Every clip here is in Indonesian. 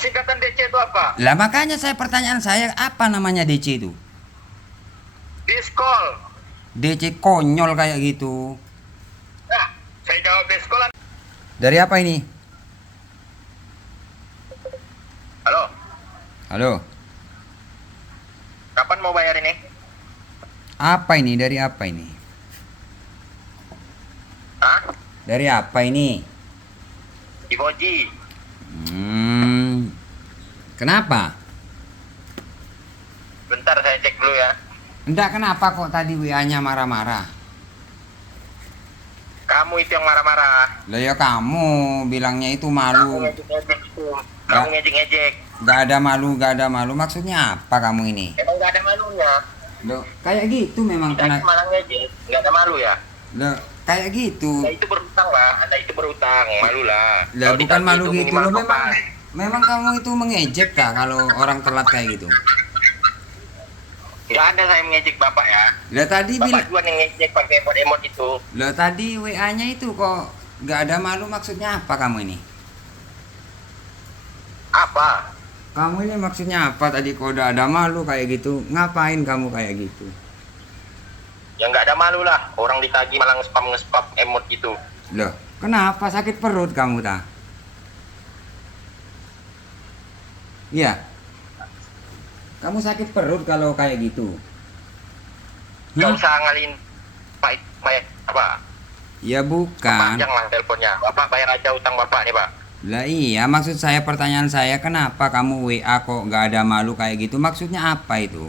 singkatan DC itu apa? Lah makanya pertanyaan saya apa namanya DC itu? Diskol. DC konyol kayak gitu. Nah, saya jawab diskol. Dari apa ini? Halo, Halo. kapan mau bayar ini? Apa ini? Dari apa ini? Hah? Dari apa ini? Ivoji. Kenapa? Bentar saya cek dulu ya. Enggak, kenapa kok tadi WA-nya marah-marah? Kamu itu yang marah-marah. Lah ya kamu bilangnya itu Kamu malu. ngejek-ngejek itu. Kamu ngejek-ngejek. Gak ada malu, gak ada malu. Maksudnya apa kamu ini? Emang gak ada malunya? Loh, kayak gitu memang Kita malah ngejek. Gak ada malu ya? Loh, kayak gitu. Anda itu berutang lah. Anda itu berutang. Malu lah. Lah Kalau bukan ditagih malu itu gitu minimal loh, memang sopan. memang kamu itu mengejek kah kalau orang telat kayak gitu? Nggak ada saya mengejek Bapak ya. Lah tadi bilang, Bapak duluan yang ngejek pakai emot-emot itu. lah tadi WA-nya itu kok gak ada malu, maksudnya apa kamu ini? Apa? Kamu ini maksudnya apa tadi kok udah ada malu kayak gitu? Ngapain kamu kayak gitu? Ya nggak ada malu lah. Orang ditagih malah nge-spam emot gitu. Loh, kenapa sakit perut kamu ta? Iya. Kamu sakit perut kalau kayak gitu? Nggak Hah? usah ngalin Pak apa? Ya Bapak bukan. jangan teleponnya. Bapak bayar aja utang Bapak nih Pak. Lah iya, maksud saya, pertanyaan saya, kenapa kamu WA kok gak ada malu kayak gitu? Maksudnya apa itu?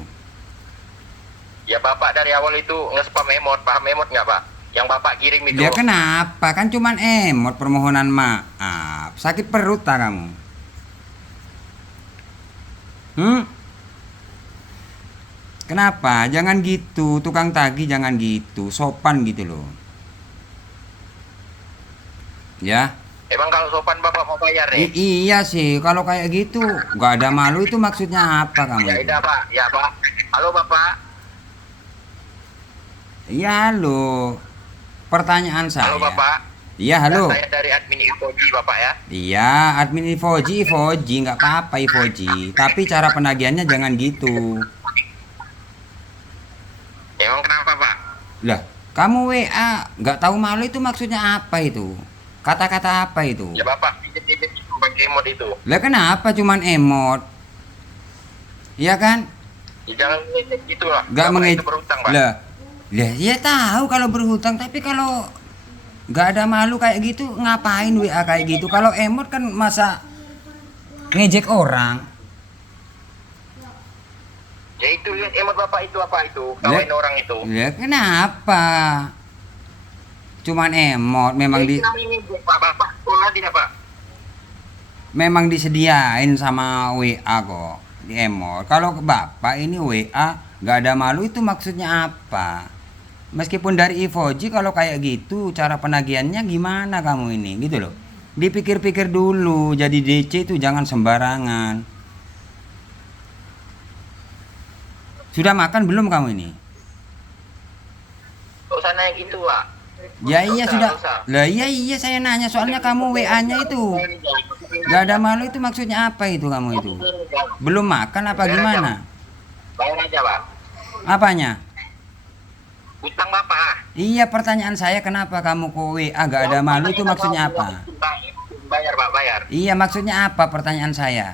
Ya Bapak dari awal itu nge-spam emot. Paham emot nggak Pak? Yang Bapak kirim itu. Ya kenapa? Kan cuman emot permohonan maaf. Sakit perut tak kamu? Kenapa? Jangan gitu, tukang tagih jangan gitu, sopan gitu loh. Ya. Emang kalau sopan Bapak mau bayar nih? Iya sih, kalau kayak gitu gak ada malu itu maksudnya apa kamu Ya itu? udah Pak. Ya Pak. Halo Bapak. Iya halo. Pertanyaan saya. Halo Bapak. Iya halo. Saya dari admin Ivoji Bapak ya. Iya, admin Ivoji nggak apa-apa Ivoji. Tapi cara penagihannya jangan gitu. Emang kenapa Pak? Lah, kamu WA nggak tahu malu itu maksudnya apa itu? Kata-kata apa itu? Ya Bapak pinjam-pinjam itu pakai emot itu. Lah kenapa cuman emot? Iya kan? Ya, jangan ngejek gitu lah. Nggak Bapak mengejek. itu berutang Pak. Lah, ya tahu kalau berhutang, tapi kalau nggak ada malu kayak gitu ngapain WA kayak gitu? Kalau emot kan masa ngejek orang? Ya itu lihat emot Bapak itu apa itu? Kawain orang itu. Ya kenapa? Cuman emot, memang Ya, itu namanya ngejek Pak. Bapak sekolah tidak Pak? memang disediain sama WA kok di emot. Kalau ke bapak ini WA nggak ada malu itu maksudnya apa? Meskipun dari Ivoji, kalau kayak gitu cara penagihannya gimana kamu ini gitu loh. Dipikir-pikir dulu, jadi DC itu jangan sembarangan. Sudah makan belum kamu ini? Nggak usah naik itu Pak. Ya iya Nggak sudah. usah. Lah iya saya nanya, soalnya kamu WA-nya itu nggak ada malu itu maksudnya apa itu kamu itu? Belum makan apa gimana? Bayar aja Pak. Apanya? Utang Bapak. Iya, pertanyaan saya kenapa kamu ke WA gak ada malu itu maksudnya apa? Bayar Pak, bayar. Iya, maksudnya apa pertanyaan saya?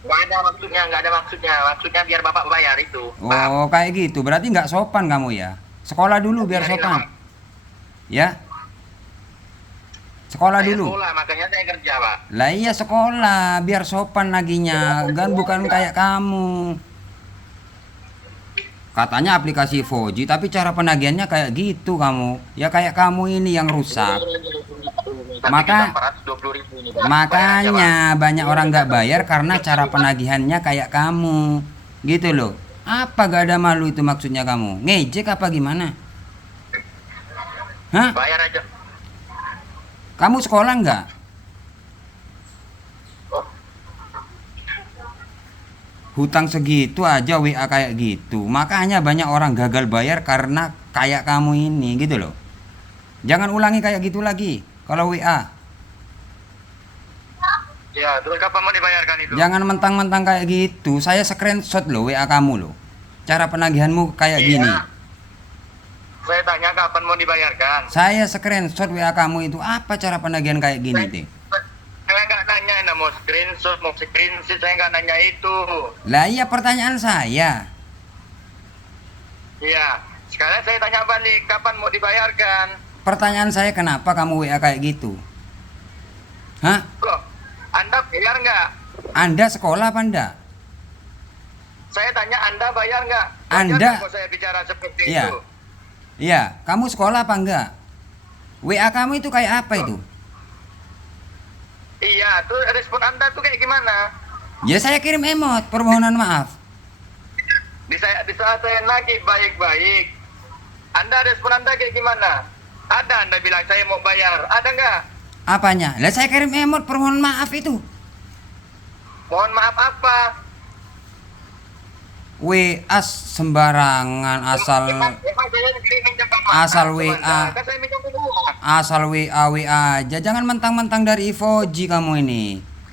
Nggak ada maksudnya, nggak ada maksudnya. Maksudnya biar Bapak bayar itu. Paham? Oh, kayak gitu. Berarti nggak sopan kamu ya? Sekolah dulu biar Biarin sopan. lah, Pak. Ya? Sekolah Saya dulu. sekolah, makanya saya kerja Pak. Lah iya sekolah, biar sopan naginya. Kan bukan kayak kamu. Katanya aplikasi 4G, tapi cara penagihannya kayak gitu kamu. Ya kayak kamu ini yang rusak. Tapi Maka- kita 420.000 ini Pak. Bayar aja, Pak. Makanya banyak orang nggak bayar karena cara penagihannya kayak kamu. Gitu loh. Apa gak ada malu itu maksudnya kamu? Ngejek apa gimana? Hah? Bayar aja. Kamu sekolah nggak? Oh, Hutang segitu aja WA kayak gitu. Makanya banyak orang gagal bayar karena kayak kamu ini gitu loh. Jangan ulangi kayak gitu lagi kalau WA. Ya, terus kapan mau dibayarkan itu? Jangan mentang-mentang kayak gitu. Saya screenshot loh WA kamu loh. Cara penagihanmu kayak Iya. gini. Saya tanya kapan mau dibayarkan. Saya screenshot WA kamu itu apa cara penagihan kayak gini, Teh? Saya nggak nanya, mau screenshot, mau screenshot, saya nggak nanya itu. Lah iya pertanyaan saya. Iya, sekarang saya tanya balik, kapan mau dibayarkan? Pertanyaan saya kenapa kamu WA kayak gitu? Hah? Loh, Anda bayar nggak? Anda sekolah apa enggak? Saya tanya Anda bayar nggak? Anda- Wajar nggak kalau saya bicara seperti Iya. itu? Iya, kamu sekolah apa enggak? WA kamu itu kayak apa itu? Iya, tuh respon Anda tuh kayak gimana? Ya saya kirim emot, permohonan maaf. Di saat saya nagih baik-baik, Anda respon Anda kayak gimana? Ada Anda bilang saya mau bayar, ada nggak? Apanya? Lah saya kirim emot permohonan maaf itu. Mohon maaf apa? WA sembarangan asal Emang saya minjam asal sama WA. Anda, kan saya minjam uang. asal WA aja. Jangan mentang-mentang dari Ivoji kamu ini.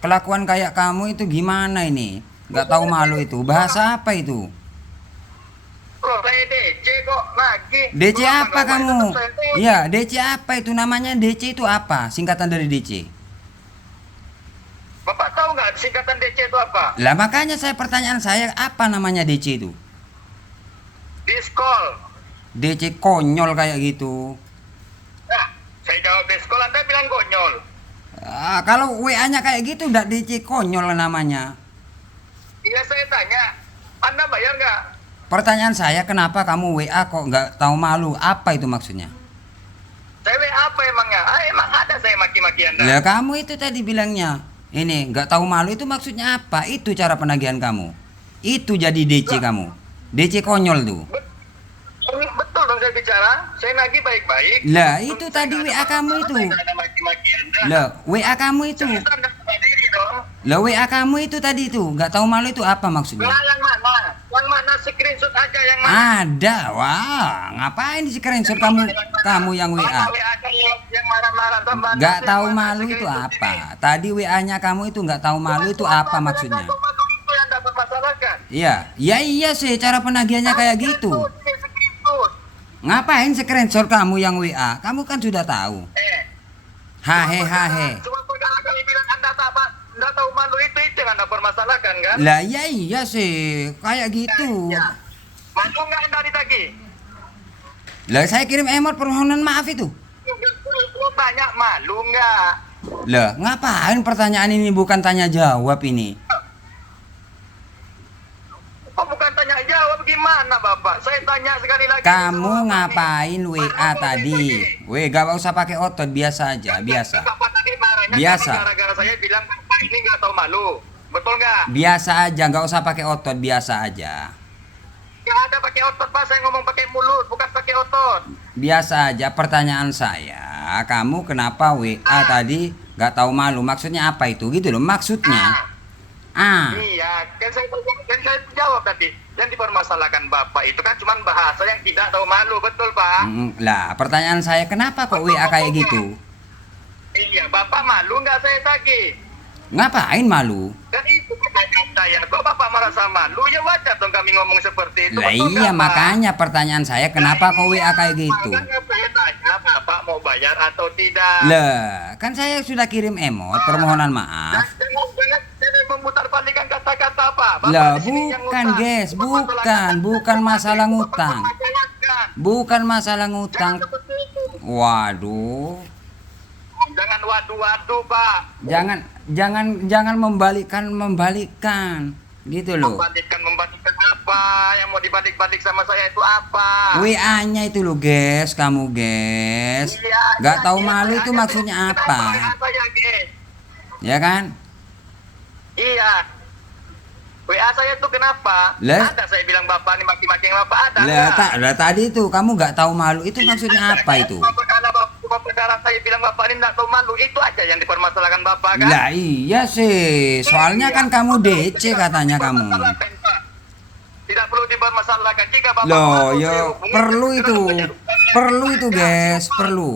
Kelakuan kayak kamu itu gimana ini? Nggak tahu malu itu. Bahasa apa itu? Loh, saya DC kok lagi. DC Loh, apa nggak kamu? tetap saya DC. Ya, DC apa itu namanya? DC itu apa? Singkatan dari DC. Bapak tahu nggak singkatan DC itu apa? Lah makanya pertanyaan saya apa namanya DC itu? Diskol. DC konyol kayak gitu. Nah, saya jawab diskol, Anda bilang konyol. Kalau WA-nya kayak gitu udah DC konyol namanya. Iya, saya tanya, Anda bayar nggak? Pertanyaan saya kenapa kamu WA kok nggak tahu malu? Apa itu maksudnya? Saya WA apa emangnya? Emang ada saya maki-maki Anda? Lah kamu itu tadi bilangnya ini nggak tahu malu itu maksudnya apa? Itu cara penagihan kamu. Itu jadi DC kamu. DC konyol tuh. Betul dong saya bicara. Saya nagih baik-baik. Lah itu Saya tadi nggak WA ada kamu masalah, itu. saya nggak ada maki-maki Anda. Lah WA kamu itu. Saya standar sendiri dong. Lah WA kamu itu tadi tuh nggak tahu malu itu apa maksudnya? Lah yang mana? Yang mana screenshot aja yang mana? Ada, wah ngapain di screenshot kamu yang WA? Mana WA yang marah-marah sama Anda? Nggak Yang tahu mana malu itu screenshot apa? ini? Tadi WA-nya kamu itu nggak tahu malu itu apa maksudnya? Nggak tahu malu itu yang dapat masalahkan. Iya, iya sih cara penagihannya kayak gitu. Screenshot. Ngapain screenshot kamu yang WA? Kamu kan sudah tahu. Hahe. Cuma perkara kali bilang Anda nggak tahu malu itu yang Anda permasalahkan kan? Lah iya sih, kayak gitu. Ya. Malu nggak Anda ditagih? Lah saya kirim emot permohonan maaf itu. Lu tanya malu nggak? Lah ngapain pertanyaan ini bukan tanya jawab ini? Oh bukan tanya jawab gimana Bapak? Saya tanya sekali lagi. Kamu Bapak ngapain nih. WA Bapak tadi? tadi. Gak usah pakai otot, biasa aja, biasa. Bapak tadi marahnya Biasa. karena gara-gara saya bilang Bapak ini nggak tahu malu. Betul nggak? Biasa aja, gak usah pakai otot, biasa aja. Nggak ada pakai otot Pak, saya ngomong pakai mulut, bukan pakai otot. Biasa aja. Pertanyaan saya, kamu kenapa WA tadi gak tahu malu? Maksudnya apa itu? Gitu loh maksudnya. Iya, kan saya jawab tadi. Yang dipermasalahkan Bapak itu kan cuma bahasa yang tidak tahu malu, betul Pak? Lah pertanyaan saya kenapa kok WA kayak gitu? Iya, Bapak malu nggak saya tagih? Ngapain malu? Kan itu pertanyaan saya. Kok Bapak merasa malu? Ya wajar dong kami ngomong seperti itu. Lah betul iya nggak, Pak? makanya pertanyaan saya kenapa kok WA kayak gitu? Makanya saya tanya Bapak mau bayar atau tidak. Lah kan saya sudah kirim emot permohonan maaf. Jangan memutarbalikkan kata-kata Pak. Bapak Lah di sini yang bukan ngutang. guys, Bapak bukan masalah ngutang. Masalahkan. Bukan masalah ngutang. Jangan seperti itu. Waduh. Jangan waduh-waduh Pak. Jangan membalikkan gitu loh. Membalikkan apa? Yang mau dibalik-balik sama saya itu apa? WA-nya itu loh guys, kamu guys. Iya, Gak tahu iya, malu iya, itu iya. maksudnya Kenapa apa? WA saya, guys? Ya kan? Iya. WA saya tuh kenapa? Lah? Ada saya bilang Bapak nih maki-maki yang Bapak ada Lah tadi itu kamu gak tahu malu itu maksudnya apa itu? Karena saya bilang Bapak ini nggak tahu malu, itu aja yang dipermasalahkan Bapak kan? Lah iya sih, soalnya kan kamu DC katanya kamu. Tidak perlu dipermasalahkan jika Bapak Loh, malu, yo saya hubungi perlu dengan itu. penyeluruhannya. Perlu itu guys, perlu.